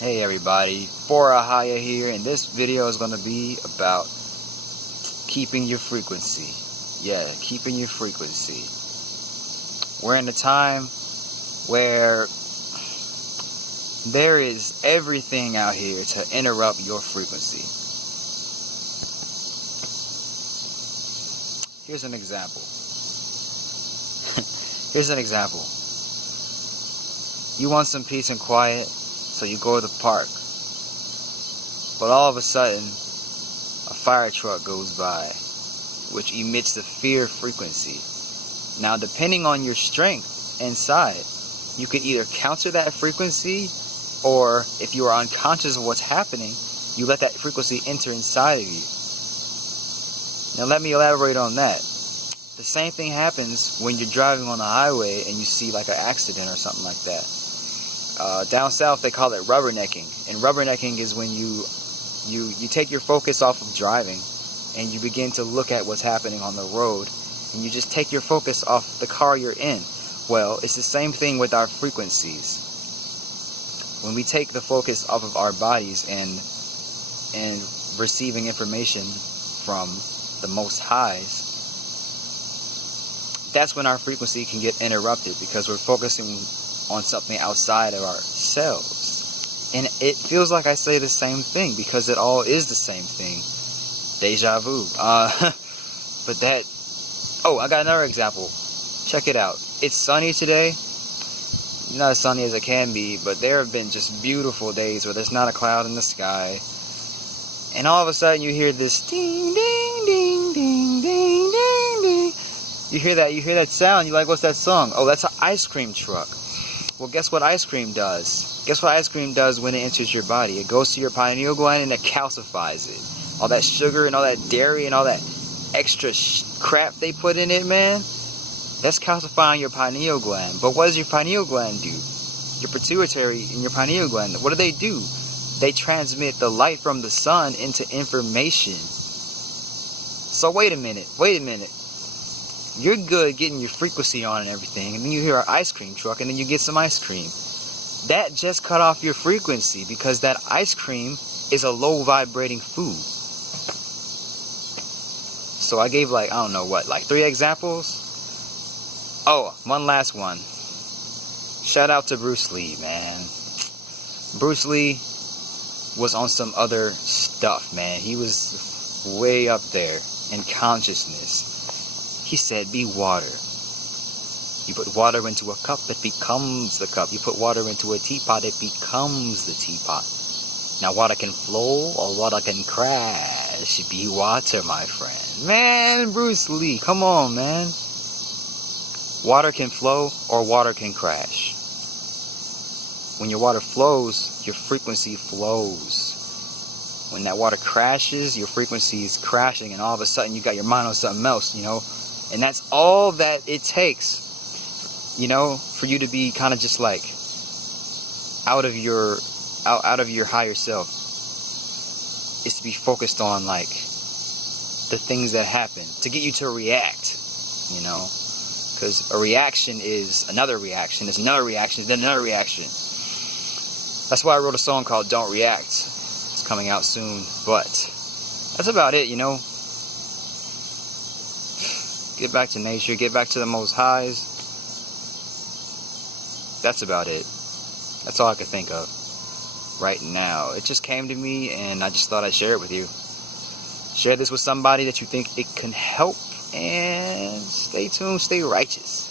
Hey everybody, Forahaya here, and this video is going to be about keeping your frequency. Yeah, keeping your frequency. We're in a time where there is everything out here to interrupt your frequency. Here's an example. You want some peace and quiet, so you go to the park. But all of a sudden, a fire truck goes by, which emits the fear frequency. Now, depending on your strength inside, you could either counter that frequency, or if you are unconscious of what's happening, you let that frequency enter inside of you. Now, let me elaborate on that. The same thing happens when you're driving on the highway and you see like an accident or something like that. Down south they call it rubbernecking, and rubbernecking is when you take your focus off of driving and you begin to look at what's happening on the road, and you just take your focus off the car you're in. Well, it's the same thing with our frequencies. When we take the focus off of our bodies and receiving information from the Most Highs, that's when our frequency can get interrupted, because we're focusing on something outside of ourselves. And it feels like I say the same thing, because it all is the same thing. Deja vu. But that... Oh, I got another example. Check it out. It's sunny today. Not as sunny as it can be, but there have been just beautiful days where there's not a cloud in the sky. And all of a sudden you hear this ding, ding, ding, ding, ding, ding, ding. You hear that sound, you're like, what's that song? Oh, that's an ice cream truck. Well, guess what ice cream does? Guess what ice cream does when it enters your body? It goes to your pineal gland and it calcifies it. All that sugar and all that dairy and all that extra crap they put in it, man, that's calcifying your pineal gland. But what does your pineal gland do? Your pituitary and your pineal gland, what do? They transmit the light from the sun into information. So wait a minute. You're good getting your frequency on and everything, and then you hear an ice cream truck, and then you get some ice cream. That just cut off your frequency, because that ice cream is a low vibrating food. So I gave 3 examples? Oh, one last one. Shout out to Bruce Lee, man. Bruce Lee was on some other stuff, man. He was way up there in consciousness. He said, be water. You put water into a cup, it becomes the cup. You put water into a teapot, it becomes the teapot. Now, water can flow or water can crash. Be water, my friend. Man, Bruce Lee, come on, man. Water can flow or water can crash. When your water flows, your frequency flows. When that water crashes, your frequency is crashing, and all of a sudden you got your mind on something else, And that's all that it takes, for you to be kind of just like out of your higher self, is to be focused on like the things that happen, to get you to react, because a reaction is another reaction, is another reaction, then another reaction. That's why I wrote a song called Don't React. It's coming out soon, but that's about it, Get back to nature, get back to the Most Highs. That's about it. That's all I could think of right now. It just came to me, and I just thought I'd share it with you. Share this with somebody that you think it can help, and stay tuned, stay righteous.